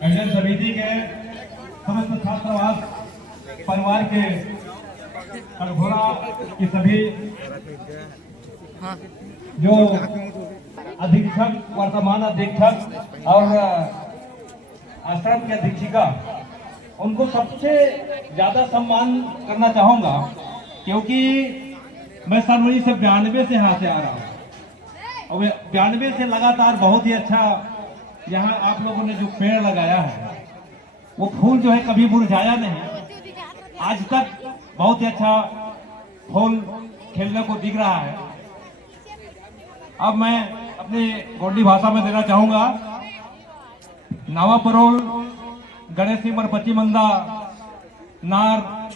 अंजन समिति के समस्त छात्रावास परिवार के कटघोरा की सभी जो अधीक्षक, वर्तमान अधीक्षक और आश्रम के अधीक्षिका, उनको सबसे ज्यादा सम्मान करना चाहूंगा, क्योंकि मैं सन 1992 से यहाँ से आ रहा हूँ और 92 से लगातार बहुत ही अच्छा यहाँ आप लोगों ने जो पेड़ लगाया है, वो फूल जो है कभी मुरझाया नहीं, आज तक बहुत ही अच्छा फूल खेलने को दिख रहा है। अब मैं अपनी गोंडी भाषा में देना चाहूंगा। नावा परोल गणेश सिंह पच्ची मंदा नार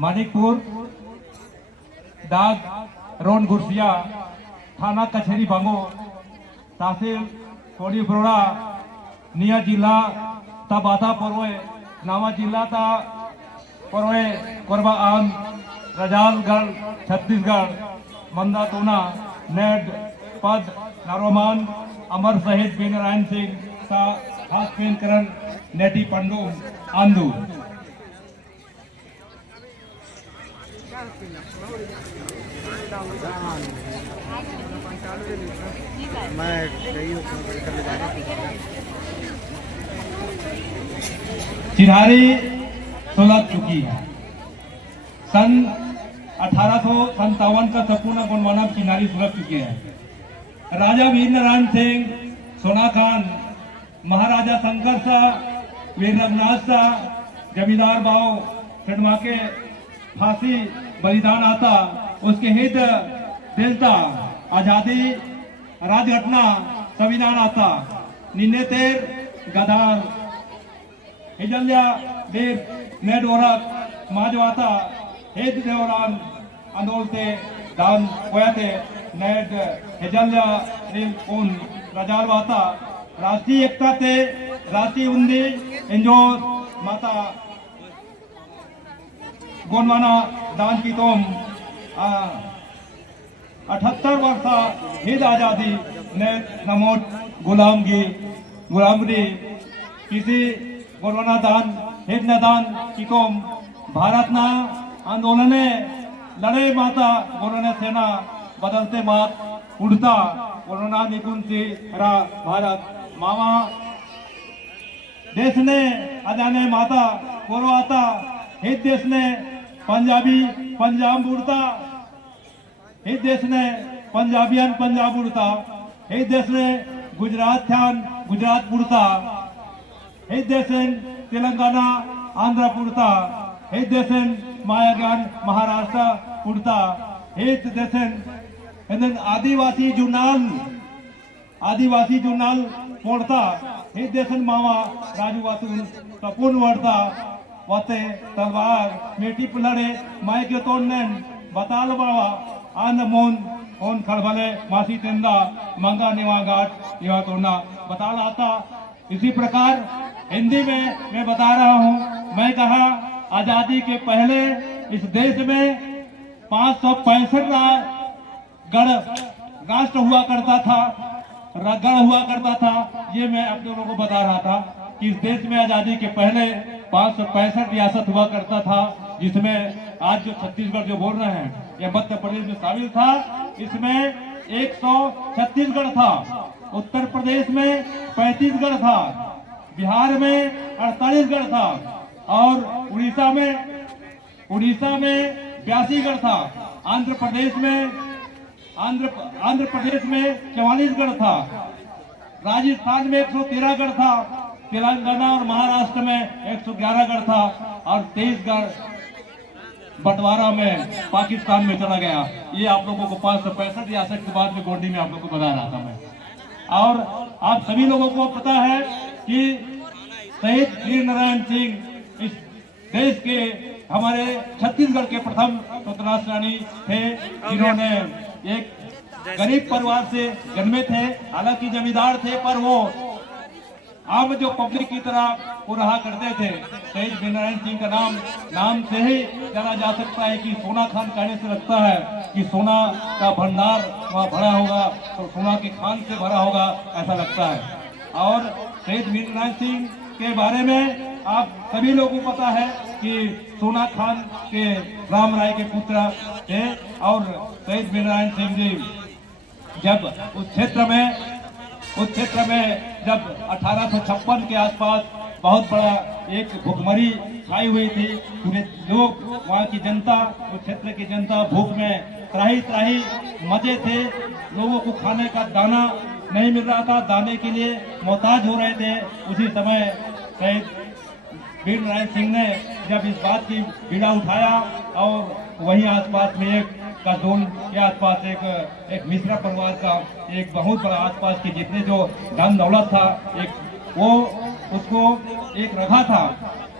मानिकपुर दाग रोन गुरसिया थाना कचहरी बांगो तहसील कोड़ी बरोड़ा निया जिला ता बाता परवे नावा जिला ता परवे कोरबा आन रजालगढ़ छत्तीसगढ़ मंदा तोना नेड पद नारोमान अमर शहीद बी नारायण सिंह सा हाथ पेन करण नेटी पंडू आंदू। चिन्हारी सुलग चुकी है। सन 1857 का संपूर्ण गुणमानव चिन्हारी सुलग चुकी है। राजा वीर नारायण सिंह, सोना खान, महाराजा शंकर शाह, वीर रघुनाथ शाह, जमींदार बाव खडमा के फांसी बलिदान आता, उसके हित दिलता आजादी राजघटना संविधान आता, निन्ने तेर गदार हिजल्या देव नेडोरक माजवाता हेद देवरान अंदोलते दान कोयाते नेड हिजल्या रिल उन रजालवाता राष्ट्रीय एकता ते राष्ट्रीय उन्दी इंजोर माता गोनवाना दान की तोम 78 वर्षा हिद आजादी ने नमोट गुलामगी किसी गोनवाना दान हिद न दान की कोम भारत ना आंदोलने लड़े माता गोनवाना सेना बदलते मात उड़ता गोनवाना निकुंज सी रा भारत मामा देश ने अजाने माता गोरो आता हित देश ने पंजाबी पंजाब उड़ता हित देश ने पंजाबियन पंजाब उड़ता हित देश ने गुजरात ध्यान गुजरात उड़ता हित देश तेलंगाना आंध्र उड़ता हित देश मायागान महाराष्ट्र उड़ता हित देश आदिवासी जुनाल पोड़ता हित देश मावा राजू वातुन सपून वड़ता वाते तलवार मेटी पुलड़े माय के तोड़नेन बताल बावा आन मोन ओन खड़बले मासी तेंदा मंगा निवा घाट निवा तोड़ना बताल आता। इसी प्रकार हिंदी में मैं बता रहा हूँ। मैं कहा आजादी के पहले इस देश में 565 गढ़ राष्ट्र हुआ करता था, गढ़ हुआ करता था। ये मैं आप लोगों को बता रहा था कि इस देश में आजादी के पहले 565 रियासत हुआ करता था, जिसमें आज जो छत्तीसगढ़ जो बोल रहे हैं ये मध्य प्रदेश में शामिल था। इसमें 136 गढ़ था, उत्तर प्रदेश में 35 गढ़ था, बिहार में 48 गढ़ था और उड़ीसा में 82 गढ़ था। आंध्र प्रदेश में 44 गढ़ था, राजस्थान में 113 गढ़ था, तेलंगाना और महाराष्ट्र में 111 गढ़ था और 23 गढ़ बंटवारा में पाकिस्तान में चला गया। ये आप लोगों को 565 रियासत के बाद में गोंडी में आप लोगों को बता रहा था मैं। और आप सभी लोगों को पता है कि शहीद वीर नारायण सिंह इस देश के हमारे छत्तीसगढ़ के प्रथम स्वतंत्रता सेनानी थे, जिन्होंने एक गरीब परिवार से जन्मे थे। हालांकि जमींदार थे, पर वो आम जो पब्लिक की तरह वो रहा करते थे। शहीद वीर नारायण सिंह का नाम से ही जाना जा सकता है कि सोना खान कहने से लगता है कि सोना का भंडार वहाँ भरा होगा तो सोना की खान से भरा होगा, ऐसा लगता है। और शहीद वीर नारायण सिंह के बारे में आप सभी लोगों को पता है कि सोना खान के राम राय के पुत्र थे और शहीद वीरनारायण सिंह जी जब उस क्षेत्र में जब 1856 के आसपास बहुत बड़ा एक भुखमरी छाई हुई थी। पूरे लोग, वहाँ की जनता, उस क्षेत्र की जनता भूख में त्राही त्राही मजे थे। लोगों को खाने का दाना नहीं मिल रहा था, दाने के लिए मोहताज हो रहे थे। उसी समय शहीद वीरनारायण सिंह ने जब इस बात की बीड़ा उठाया और वहीं आसपास में एक काजोल के आसपास एक मिश्रा परिवार का एक बहुत बड़ा आसपास के जितने जो धन दौलत था, एक वो उसको एक रखा था।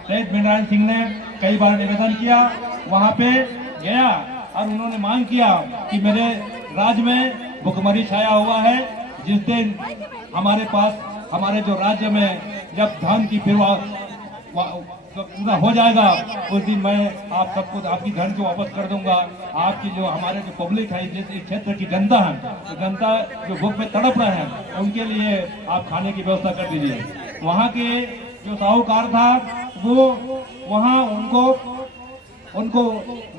शहीद वीरनारायण सिंह ने कई बार निवेदन किया, वहां पे गया और उन्होंने मांग किया कि मेरे राज्य में भुखमरी छाया हुआ है। जिस दिन हमारे जो राज्य में जब धान की पूरा हो जाएगा, उस दिन मैं आप सबको आपकी धन को वापस कर दूंगा। आपकी जो हमारे जो पब्लिक है, इस क्षेत्र की जनता है, तो जनता जो भूख में तड़प रहे हैं, उनके लिए आप खाने की व्यवस्था कर दीजिए। वहाँ के जो साहूकार था वो वहाँ उनको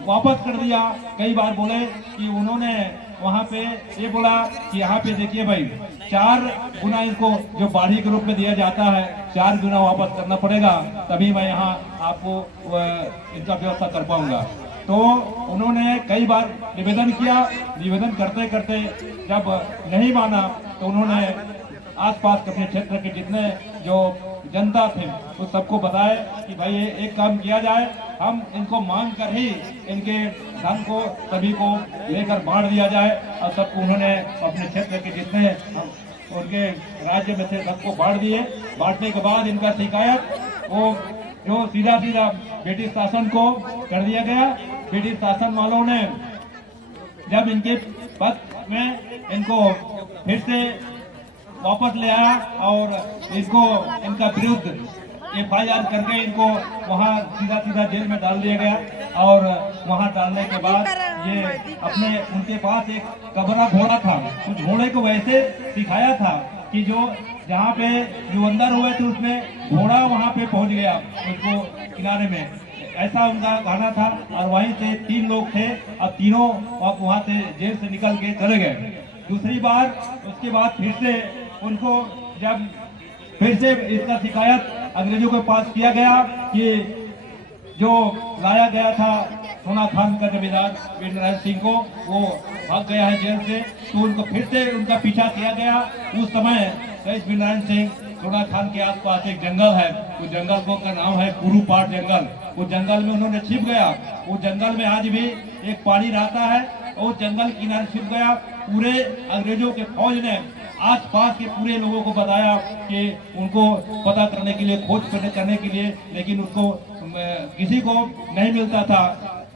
वापस कर दिया। कई बार बोले कि उन्होंने वहाँ पे ये बोला कि यहाँ पे देखिए भाई, 4 गुना इनको जो बाढ़ी के रूप में दिया जाता है, 4 गुना वापस करना पड़ेगा, तभी मैं यहाँ आपको इनका व्यवस्था कर पाऊंगा। तो उन्होंने कई बार निवेदन किया। निवेदन करते करते जब नहीं माना तो उन्होंने आसपास के अपने क्षेत्र के जितने जो जनता थे उस सबको बताए कि भाई ये एक काम किया जाए, हम इनको मांग कर ही इनके धन को सभी को लेकर बांट दिया जाए। और सबको उन्होंने अपने क्षेत्र के जितने उनके राज्य में थे सबको बांट दिए। बांटने के बाद इनका शिकायत वो जो सीधा ब्रिटिश शासन को कर दिया गया। ब्रिटिश शासन वालों ने जब इनके पक्ष में इनको फिर से वापस ले आया और इनका विरुद्ध FIR करके इनको वहाँ सीधा जेल में डाल दिया गया। और वहाँ डालने के बाद ये उनके पास एक कबरा घोड़ा था। उस घोड़े को वैसे सिखाया था कि जहाँ पे जो अंदर हुए थे उसमें घोड़ा वहाँ पे पहुँच गया उसको किनारे में, ऐसा उनका कहना था। और वहीं से 3 लोग थे और तीनों वहाँ से जेल से निकल के चले गए। दूसरी बार उसके बाद फिर से उनको जब फिर से इसका शिकायत अंग्रेजों के पास किया गया कि जो लाया गया था सोना खान का जमींदार वीरनारायण सिंह को, वो भाग गया है जेल से, तो उनको फिर से उनका पीछा किया गया। उस समय शहीद वीरनारायण सिंह सोना खान के आसपास एक जंगल है, उस जंगल का नाम है कुरूपाट जंगल। उस जंगल में उन्होंने छिप गया। उस जंगल में आज भी एक पहाड़ी रहता है और जंगल किनारे छिप गया। पूरे अंग्रेजों के फौज ने आसपास के पूरे लोगों को बताया कि उनको पता करने के लिए, खोज करने के लिए, लेकिन उसको किसी को नहीं मिलता था।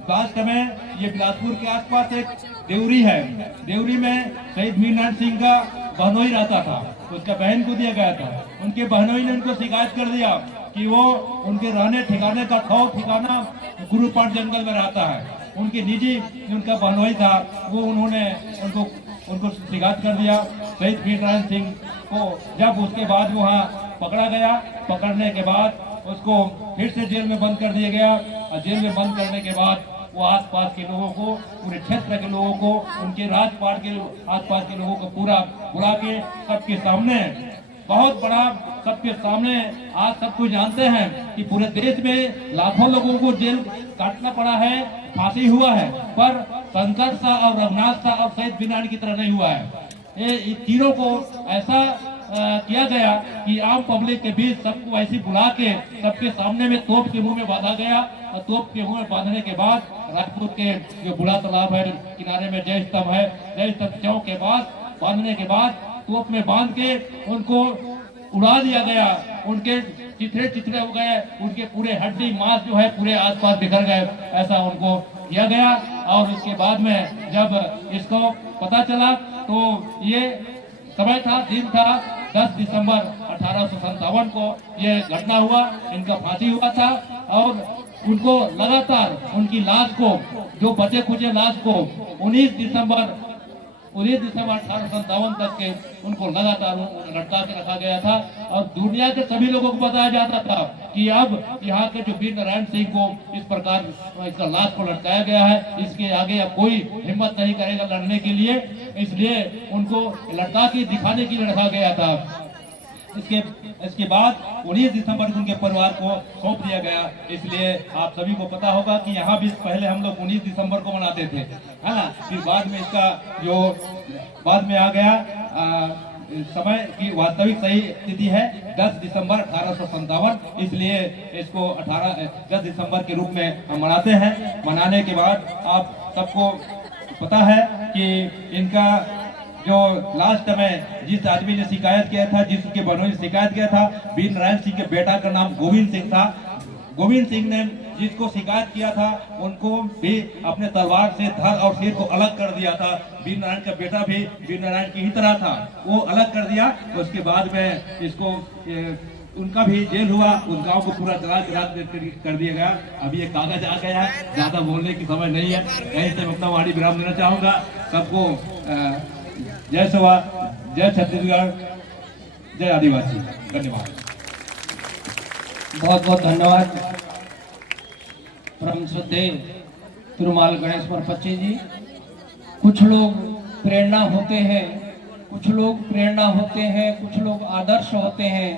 लास्ट में ये बिलासपुर के आसपास एक देवरी है, देवरी में शहीद वीरनारायण सिंह का बहनोई रहता था, उसका बहन को दिया गया था। उनके बहनोई ने उनको शिकायत कर दिया कि वो उनके रहने ठिकाने का ठिकाना गुरुपाट जंगल में रहता है। उनके निजी उनका बहनोई था, वो उन्होंने उनको शिकायत कर दिया। शहीद वीरनारायण सिंह को जब उसके बाद वहाँ पकड़ा गया, पकड़ने के बाद उसको फिर से जेल में बंद कर दिया गया। और जेल में बंद करने के बाद वो आसपास के लोगों को, पूरे क्षेत्र के लोगों को, उनके राजपाट के आसपास के लोगों को पूरा बुला के सबके सामने, बहुत बड़ा सबके सामने, आज सब कुछ जानते हैं कि पूरे देश में लाखों लोगों को जेल काटना पड़ा है, फांसी हुआ है, पर शंकर शाह और रघुनाथ शाह और शहीद वीरनारायण की तरह नहीं हुआ है। ये तीनों को ऐसा किया गया कि आम पब्लिक के बीच सबको ऐसी बुला के सबके सामने में तोप के मुंह में बांधा गया। और तोप के मुंह में बांधने के बाद राजपूत के जो बुढ़ा तालाब है किनारे में जय स्तंभ है, जय स्तंभ चौक के बाद बांधने के बाद तोप में बांध के उनको उड़ा दिया गया। उनके चिथड़े हो गए, उनके पूरे हड्डी मांस जो है पूरे आसपास बिखर गए, ऐसा उनको किया गया। और उसके बाद में जब इसको पता चला तो ये समय था, दिन था 10 दिसंबर 1857 को ये घटना हुआ, इनका फांसी हुआ था। और उनको लगातार उनकी लाश को, जो बचे खुचे लाश को 19 दिसंबर 19 दिसंबर 1857 तक के उनको लगातार लटका के रखा गया था। और दुनिया के सभी लोगों को बताया जाता था कि अब यहाँ के जो वीर नारायण सिंह को इस प्रकार इसका लाश को लटकाया गया है, इसके आगे अब कोई हिम्मत नहीं करेगा लड़ने के लिए, इसलिए उनको लटका के दिखाने के लिए रखा गया था। इसके बाद 19 दिसंबर को उनके परिवार को सौंप दिया गया। इसलिए आप सभी को पता होगा कि यहाँ भी पहले हम लोग 19 दिसंबर को मनाते थे, है ना। फिर बाद में इसका जो बाद में आ गया समय की वास्तविक सही तिथि है 10 दिसंबर 1857, इसलिए इसको 10 दिसंबर के रूप में हम मनाते हैं। मनाने के बाद आप सबको पता है कि इनका जो लास्ट में जिस आदमी ने शिकायत किया था, जिसके बहनों ने शिकायत किया था, वीर नारायण सिंह के बेटा का नाम गोविंद सिंह था। गोविंद सिंह ने जिसको शिकायत किया था उनको भी अपने तलवार से धड़ और सिर को अलग कर दिया था। वीर नारायण का बेटा भी वीर नारायण की ही तरह था, वो अलग कर दिया। तो उसके बाद में इसको उनका भी जेल हुआ, उन गांव को पूरा जला कर दिया गया। अभी एक कागज आ गया है, ज्यादा बोलने की समय नहीं है, यहीं से अपना वाणी विराम देना चाहूंगा। सबको जय सवा, जय छत्तीसगढ़, जय आदिवासी। धन्यवाद। बहुत बहुत धन्यवाद परम श्रद्धेय तिरुमाल गणेश परपच्ची जी। कुछ लोग प्रेरणा होते हैं, कुछ लोग प्रेरणा होते हैं, कुछ लोग आदर्श होते हैं।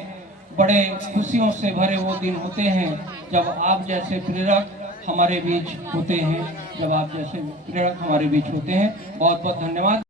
बड़े खुशियों से भरे वो दिन होते हैं जब आप जैसे प्रेरक हमारे बीच होते हैं, जब आप जैसे प्रेरक हमारे बीच होते हैं। बहुत बहुत धन्यवाद।